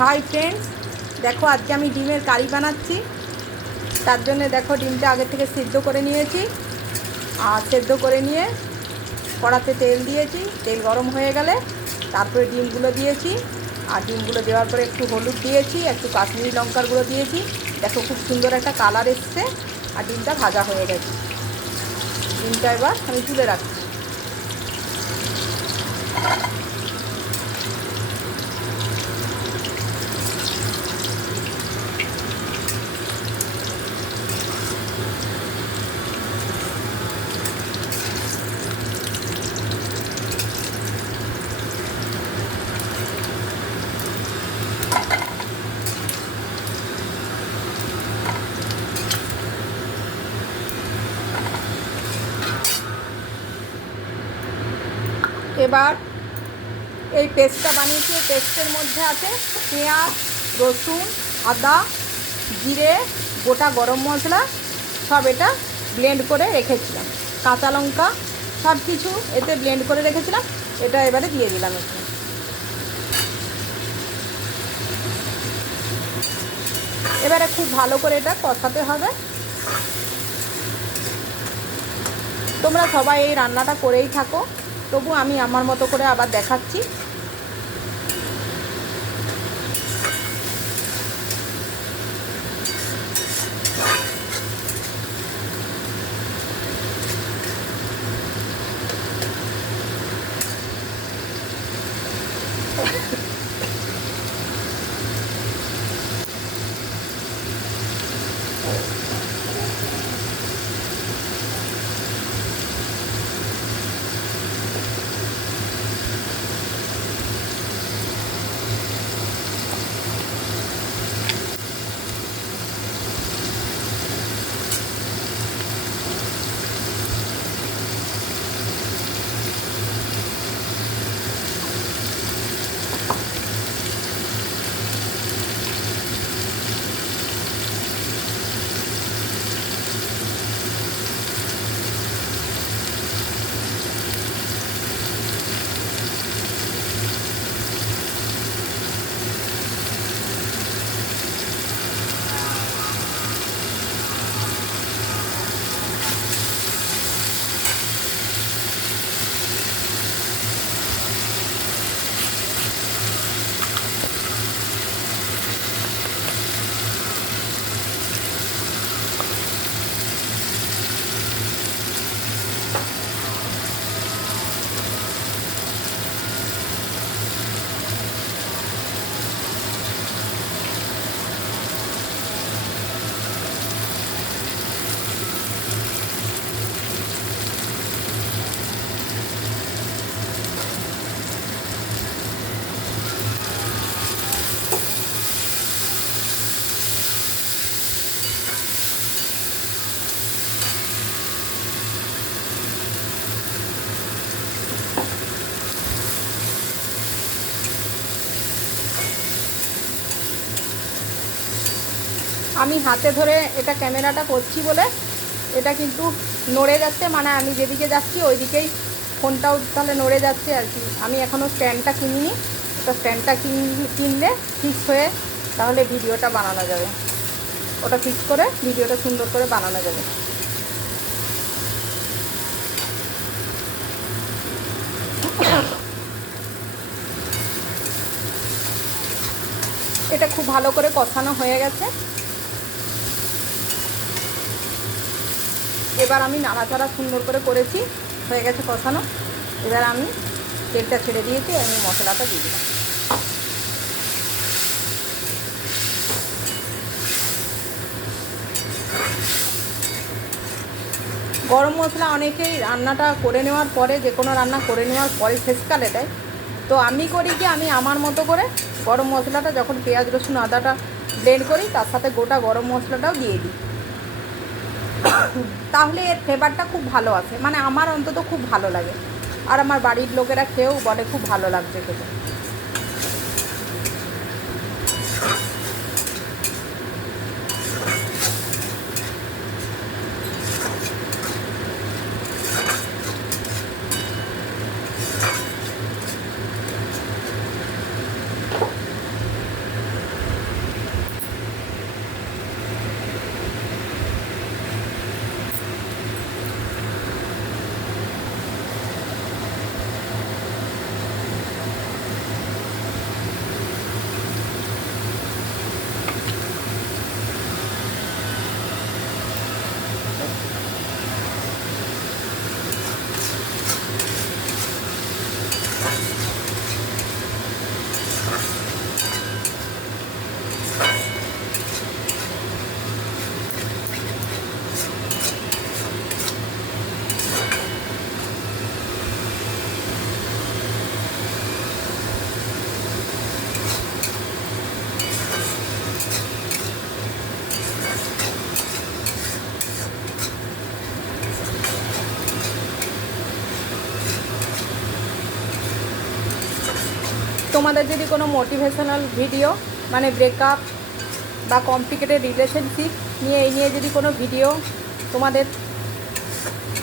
Hi friends, দেখো আজকে আমি ডিমের কারি বানাচ্ছি। তার জন্য দেখো ডিমটা আগে থেকে সিদ্ধ করে নিয়েছি। আর সেদ্ধ করে নিয়ে কড়াতে তেল দিয়েছি। তেল গরম হয়ে গেলে তারপরে ডিমগুলো দিয়েছি। আর ডিমগুলো দেওয়ার পরে একটু হলুদ দিয়েছি, একটু কাশ্মীরি লঙ্কার গুঁড়ো দিয়েছি। দেখো খুব সুন্দর একটা কালার এসছে আর ডিমটা ভাজা হয়ে গেছে। ডিমটা এবার আমি তুলে রাখছি। এবার এই পেস্টটা বানিয়েছি। এই পেস্টের মধ্যে আছে পেঁয়াজ, রসুন, আদা, জিরে, গোটা গরম মশলা, সব এটা ব্লেন্ড করে রেখেছিলাম। কাঁচা লঙ্কা সব কিছু এতে ব্লেন্ড করে রেখেছিলাম। এটা এবারে দিয়ে দিলাম একটু। এবারে খুব ভালো করে এটা কষাতে হবে। তোমরা সবাই এই রান্নাটা করেই থাকো, তবু আমি আমার মতো করে আবার দেখাচ্ছি। আমি হাতে ধরে এটা ক্যামেরাটা করছি বলে এটা কিন্তু নড়ে যাচ্ছে, মানে আমি যেদিকে যাচ্ছি ওই দিকেই ফোনটাও তাহলে নড়ে যাচ্ছে আর কি। আমি এখনও স্ট্যান্ডটা কিনিনি। ওটা স্ট্যান্ডটা কিনলে ফিক্স হয়ে তাহলে ভিডিওটা বানানো যাবে। ওটা ফিক্স করে ভিডিওটা সুন্দর করে বানানো যাবে। এটা খুব ভালো করে কষানো হয়ে গেছে। এবার আমি নাড়াচাড়া সুন্দর করে করেছি, হয়ে গেছে কষানো। এবার আমি তেলটা ছেড়ে দিয়েছি, আমি মশলাটা দিয়ে দিলাম। গরম মশলা অনেকেই রান্নাটা করে নেওয়ার পরে, যে কোনো রান্না করে নেওয়ার পরে শেষকালে দেয়। তো আমি করি কি, আমি আমার মতো করে গরম মশলাটা যখন পেঁয়াজ রসুন আদাটা ব্লেন্ড করি তার সাথে গোটা গরম মশলাটাও দিয়ে দিই। তাহলে এর ফ্লেভারটা খুব ভালো আসে, মানে আমার অন্তত খুব ভালো লাগে। আর আমার বাড়ির লোকেরা খেয়েও বলে খুব ভালো লাগছে খেতে। তোমাদের যদি কোনো মোটিভেশনাল ভিডিও মানে ব্রেকআপ বা কমপ্লিকেটেড রিলেশনশিপ নিয়ে এই নিয়ে যদি কোনো ভিডিও তোমাদের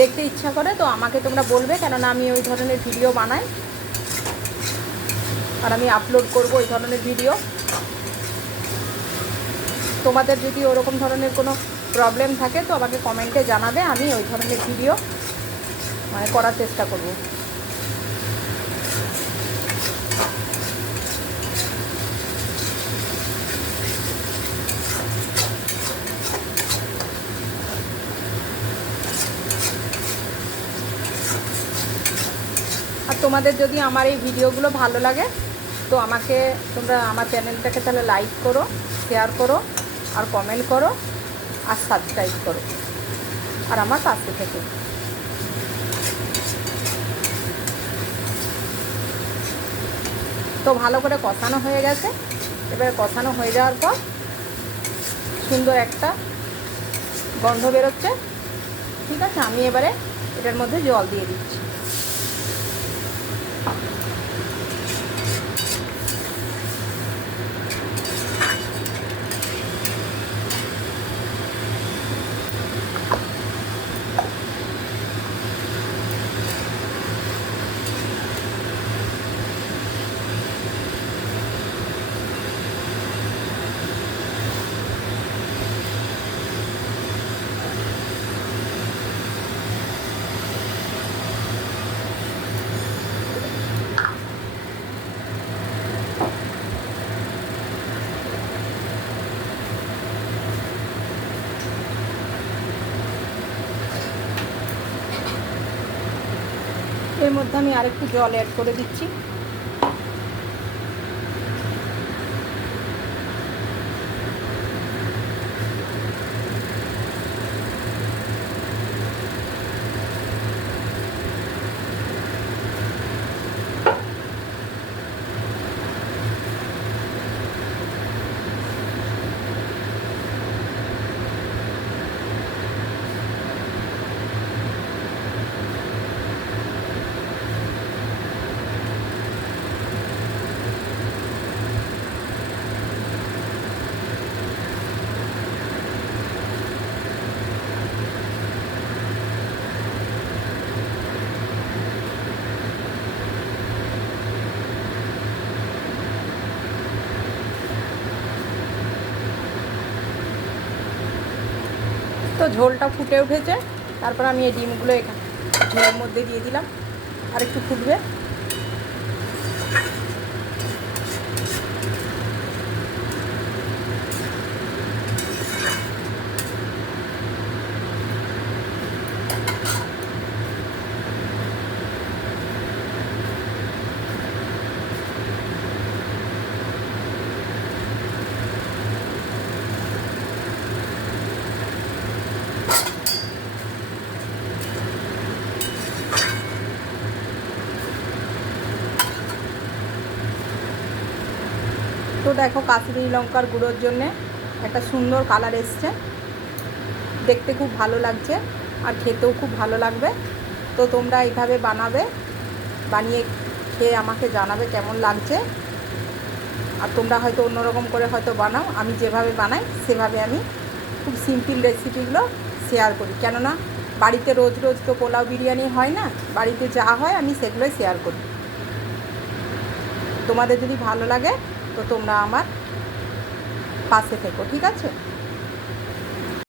দেখতে ইচ্ছা করে তো আমাকে তোমরা বলবে, কেননা আমি ওই ধরনের ভিডিও বানাই আর আমি আপলোড করব ওই ধরনের ভিডিও। তোমাদের যদি ওরকম ধরনের কোনো প্রবলেম থাকে তো আমাকে কমেন্টে জানাবে, আমি ওই ধরনের ভিডিও মানে করার চেষ্টা করব। আর তোমাদের যদি আমার এই ভিডিওগুলো ভালো লাগে তো আমাকে তোমরা আমার চ্যানেলটাকে তাহলে লাইক করো, শেয়ার করো আর কমেন্ট করো আর সাবস্ক্রাইব করো আর আমার পাশে থেকে। তো ভালো করে কষানো হয়ে গেছে। এবারে কষানো হয়ে যাওয়ার পর সুন্দর একটা গন্ধ বেরোচ্ছে, ঠিক আছে। আমি এবারে এটার মধ্যে জল দিয়ে দিচ্ছি। এর মধ্যে আমি আরেকটু জল অ্যাড করে দিচ্ছি। তো ঝোলটা ফুটে উঠেছে, তারপর আমি এই ডিমগুলো এখানে ঝোলের মধ্যে দিয়ে দিলাম, আর একটু ফুটবে। তো দেখো কাশ্মীরি লঙ্কার গুঁড়োর জন্যে একটা সুন্দর কালার এসছে, দেখতে খুব ভালো লাগছে আর খেতেও খুব ভালো লাগবে। তো তোমরা এইভাবে বানাবে, বানিয়ে খেয়ে আমাকে জানাবে কেমন লাগছে। আর তোমরা হয়তো অন্যরকম করে হয়তো বানাও, আমি যেভাবে বানাই সেভাবে আমি খুব সিম্পল রেসিপিগুলো শেয়ার করি, কেননা বাড়িতে রোজ রোজ তো পোলাও বিরিয়ানি হয় না, বাড়িতে যা হয় আমি সেগুলোই শেয়ার করি। তোমাদের যদি ভালো লাগে তো তোমরা আমার পাশে থেকো, ঠিক আছে।